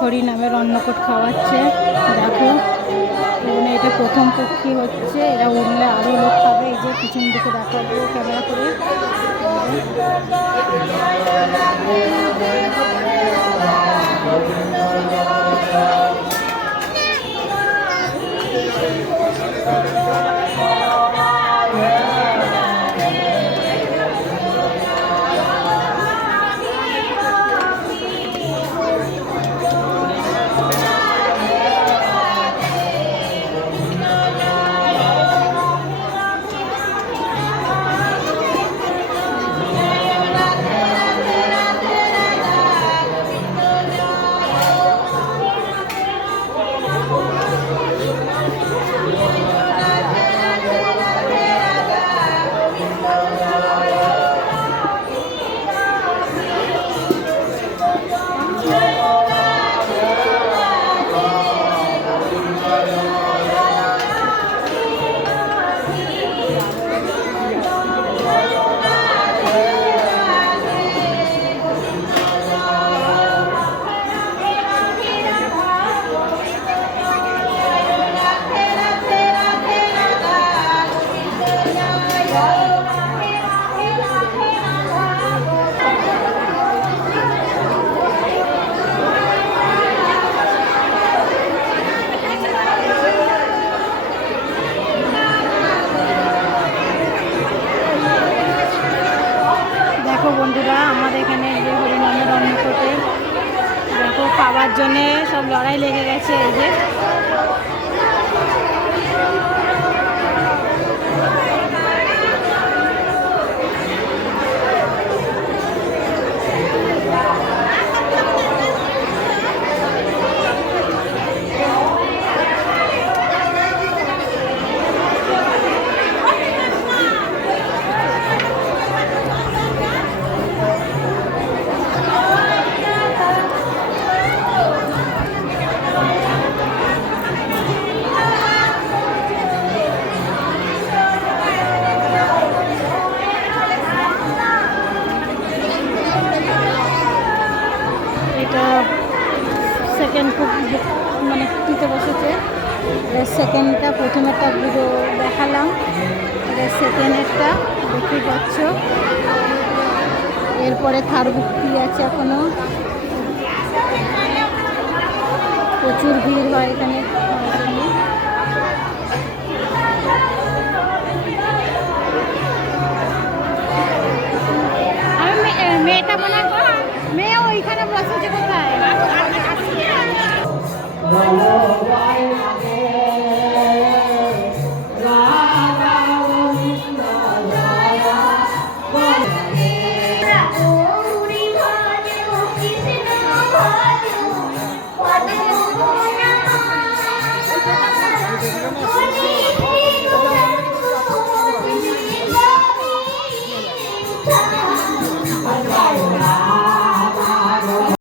হরি নামের অন্নকূট খাওয়াচ্ছে। দেখো এখানে এটা প্রথম পক্ষী হচ্ছে, এরা উঠলে আরও লোক খাবে। এই যে পিছন দিকে দেখাবো ক্যামেরা করে। বন্ধুরা আমাদের এখানে যে হরিনামের অন্নকূটে দেখো খাবার জন্যে সব লড়াই লেগে গেছে। এই যে সেকেন্ড মানে দিতে বসেছে। সেকেন্ডটা প্রথমেরটা পুরো দেখালাম, সেকেন্ডেরটা দেখতে পাচ্ছ। এরপরে থার্ড বুকটি আছে, এখনো প্রচুর ভিড় হয় এখানে। মেয়েটা মনে মেয়ে ওইখানে বসেছে কোথায়?